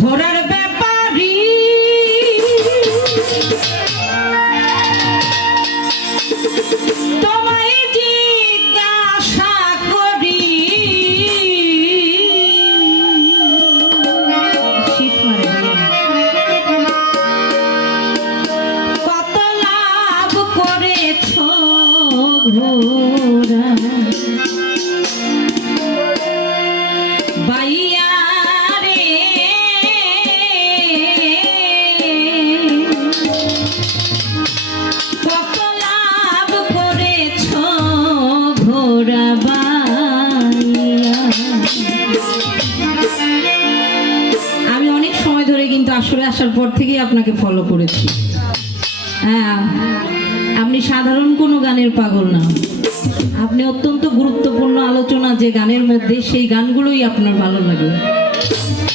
ঘোড়ার ব্যাপারী তোমায় জিজ্ঞাসা করি কত লাভ করেছ ঘোড়া বাইয়া রে কত লাভ করেছ ঘোড়া বাইয়া। আমি অনেক সময় ধরে কিন্তু আসলে আসার পর থেকেই আপনাকে ফলো করেছি। হ্যাঁ, আপনি সাধারণ কোনো গানের পাগল না, আপনি অত্যন্ত গুরুত্বপূর্ণ আলোচনা যে গানের মধ্যে সেই গানগুলোই আপনার ভালো লাগে।